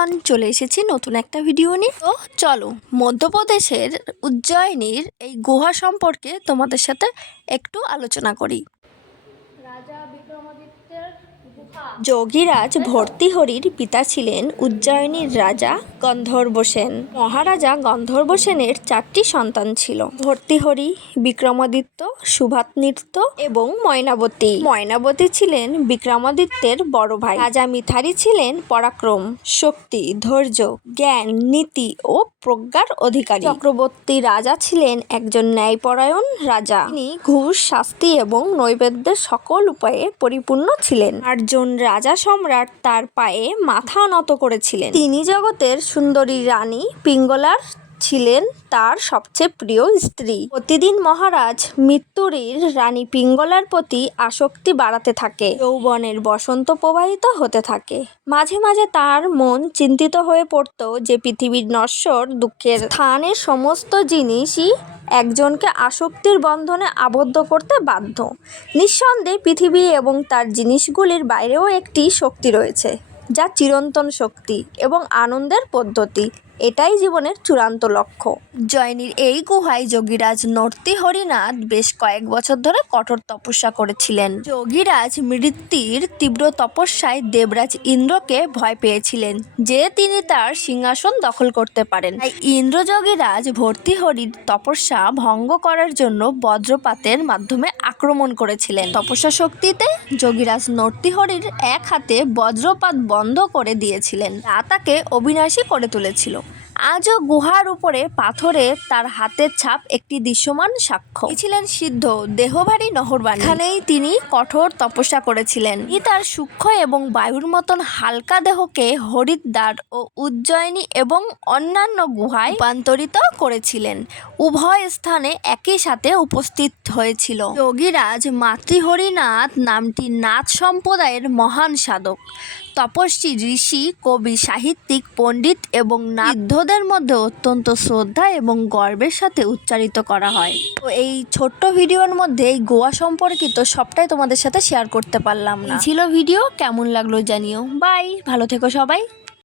Everyone, চলে এসেছি নতুন একটা ভিডিও নিয়ে। তো চলো মধ্যপ্রদেশের উজ্জয়িনীর এই গুহা সম্পর্কে তোমাদের সাথে একটু আলোচনা করি। রাজা বিক্রমাদিত্যের গুহা। যোগীরাজ ভর্তৃহরির পিতা ছিলেন উজ্জয়িনীর রাজা গন্ধর্ব সেন। মহারাজা গন্ধর্ব সেনের 4টি সন্তান ছিল: ভর্তৃহরি, বিক্রমাদিত্য, সুভাতনৃত্য এবং ময়নাবতী। ময়নাবতী ছিলেন বিক্রমাদিত্যের বড় ভাই। রাজা মিথারি ছিলেন পরাক্রম, শক্তি, ধৈর্য, জ্ঞান, নীতি ও প্রজ্ঞার অধিকারী। চক্রবর্তী রাজা ছিলেন একজন ন্যায়পরায়ণ রাজা। তিনি ঘুষ, শাস্তি এবং নৈবেদ্যের সকল উপায়ে পরিপূর্ণ ছিলেন। 8জন রাজা সম্রাট তার পায়ে মাথা নত করেছিলেন। তিনি জগতের সুন্দরী রানী পিঙ্গলার ছিলেন তার সবচেয়ে প্রিয় স্ত্রী। প্রতিদিন মহারাজ মৃত্যুরীর রানী পিঙ্গলার প্রতি আসক্তি বাড়াতে থাকে। যৌবনের বসন্ত প্রবাহিত হতে থাকে। মাঝে মাঝে তার মন চিন্তিত হয়ে পড়ত যে পৃথিবীর নশ্বর দুঃখের স্থানের সমস্ত জিনিসই একজনকে আসক্তির বন্ধনে আবদ্ধ করতে বাধ্য। নিঃসন্দেহে পৃথিবী এবং তার জিনিসগুলির বাইরেও একটি শক্তি রয়েছে, যা চিরন্তন শক্তি এবং আনন্দের পদ্ধতি। এটাই জীবনের চূড়ান্ত লক্ষ্য। উজ্জয়িনীর এই গুহায় যোগীরাজ নরহরিনাথ বেশ কয়েক বছর ধরে কঠোর তপস্যা করেছিলেন। যোগীরাজ মৃত্যুর তীব্র তপস্যায় দেবরাজ ইন্দ্রকে ভয় পেয়েছিলেন যে তিনি তার সিংহাসন দখল করতে পারেন। তাই ইন্দ্র যোগীরাজ ভর্তৃহরির তপস্যা ভঙ্গ করার জন্য বজ্রপাতের মাধ্যমে আক্রমণ করেছিলেন। তপস্যা শক্তিতে যোগীরাজ নরহরির এক হাতে বজ্রপাত বন্ধ করে দিয়েছিলেন, যা তাকে অবিনাশী করে তুলেছিল। আজও গুহার উপরে পাথরে তার হাতের ছাপ একটি দৃশ্যমান সাক্ষ্য। তিনি ছিলেন সিদ্ধ দেহধারী নহরবাণী। এখানেই তিনি কঠোর তপস্যা করেছিলেন। তিনি তার সূক্ষ্ম এবং বায়ুর মতন হালকা দেহকে হরিদ্বার ও উজ্জয়িনী এবং অন্যান্য গুহায় রূপান্তরিত করেছিলেন। উভয় স্থানে একই সাথে উপস্থিত হয়েছিল। যোগীরাজ মাতৃহরিনাথ নামটি নাথ সম্প্রদায়ের মহান সাধক, তপস্বী, ঋষি, কবি, সাহিত্যিক, পণ্ডিত এবং সিদ্ধদের মধ্যে অত্যন্ত শ্রদ্ধা এবং গর্বের সাথে উচ্চারিত করা হয়। তো এই ছোট্ট ভিডিওর মধ্যে এই গোয়া সম্পর্কিত সবটাই তোমাদের সাথে শেয়ার করতে পারলাম না। ছিল ভিডিও, কেমন লাগলো জানিও। বাই, ভালো থেকো সবাই।